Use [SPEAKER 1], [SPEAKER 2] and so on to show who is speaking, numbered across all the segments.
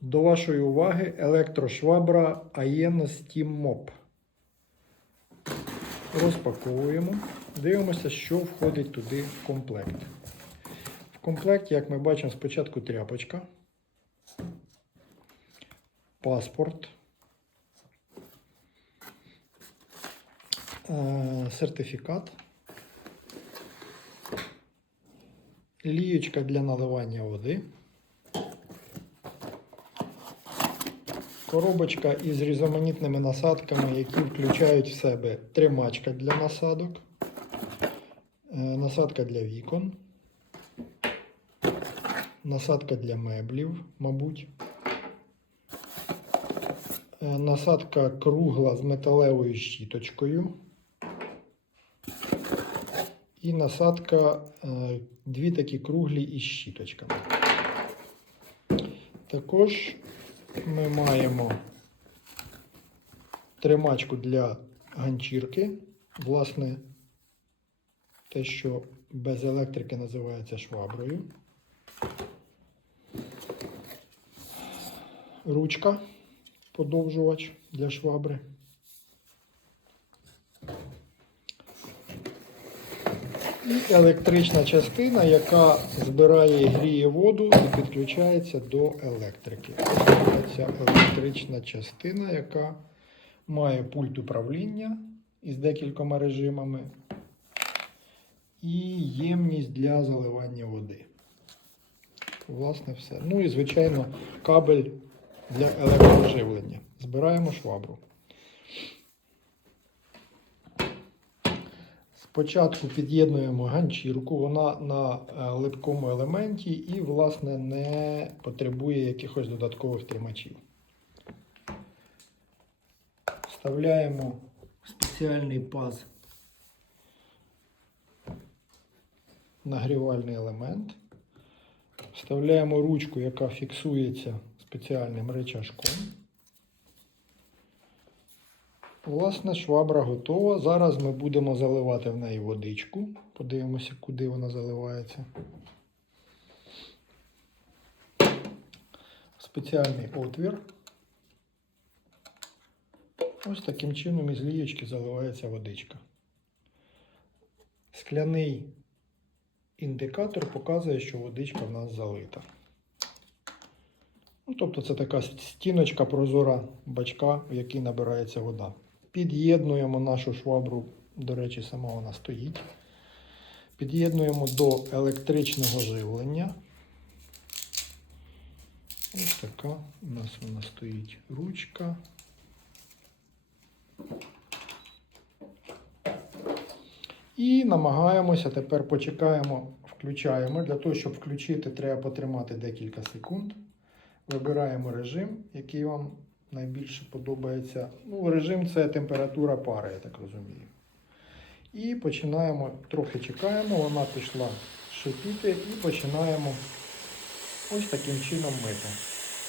[SPEAKER 1] До вашої уваги електрошвабра Aena Steam Mop. Розпаковуємо. Дивимося, що входить туди в комплект. В комплекті, як ми бачимо, спочатку тряпочка, паспорт, е, сертифікат, лієчка для наливання води. Коробочка із різноманітними насадками, які включають в себе тримачка для насадок, е, насадка для вікон, насадка для меблів, мабуть, е, насадка кругла з металевою щіточкою. І насадка е, дві такі круглі із щіточками. Також ми маємо тримачку для ганчірки. Власне, те, що без електрики називається шваброю. Ручка, подовжувач для швабри. І електрична частина, яка збирає і гріє воду і підключається до електрики. Ця електрична частина, яка має пульт управління із декількома режимами і ємність для заливання води. Власне, все. Ну і, звичайно, кабель для електроживлення. Збираємо швабру. Спочатку під'єднуємо ганчірку, вона на е, липкому елементі і, власне, не потребує якихось додаткових тримачів. Вставляємо спеціальний паз нагрівальний елемент. Вставляємо ручку, яка фіксується спеціальним речашком. Власне, швабра готова. Зараз ми будемо заливати в неї водичку. Подивимося, куди вона заливається. Спеціальний отвір. Ось таким чином із лієчки заливається водичка. Скляний індикатор показує, що водичка в нас залита. Ну, тобто це така стіночка прозора бачка, в якій набирається вода. Під'єднуємо нашу швабру, до речі, сама вона стоїть. Під'єднуємо до електричного живлення. Ось така у нас вона стоїть ручка. І намагаємося тепер почекаємо, включаємо. Для того, щоб включити, треба потримати декілька секунд. Вибираємо режим, який вам найбільше подобається. Ну, режим це температура пари, я так розумію. І починаємо, трохи чекаємо, вона пішла шипіти і починаємо ось таким чином мити.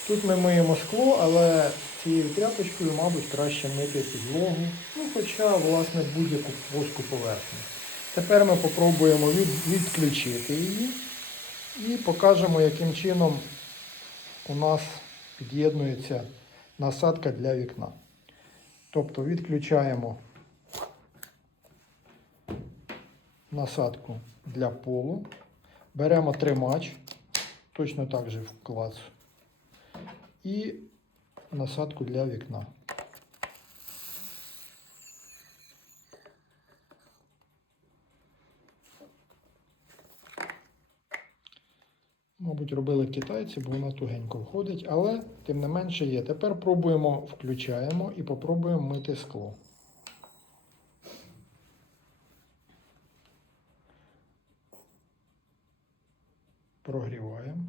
[SPEAKER 1] Тут ми миємо скло, але цією тряпочкою, мабуть, краще мити підлогу, ну, хоча, власне, будь-яку плоску поверхню. Тепер ми спробуємо від, відключити її і покажемо, яким чином у нас під'єднується насадка для вікна. Тобто відключаємо насадку для полу, беремо тримач, точно так же в клац, і насадку для вікна. Мабуть, робили китайці, бо вона тугенько входить, але тим не менше є. Тепер пробуємо, включаємо і попробуємо мити скло. Прогріваємо.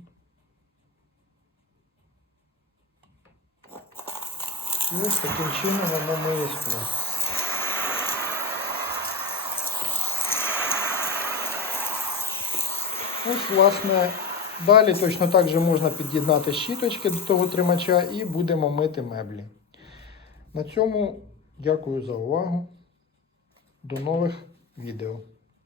[SPEAKER 1] І ось таким чином воно миє скло. Ось, власне, далі точно так же можна під'єднати щіточки до того тримача і будемо мити меблі. На цьому дякую за увагу. До нових відео.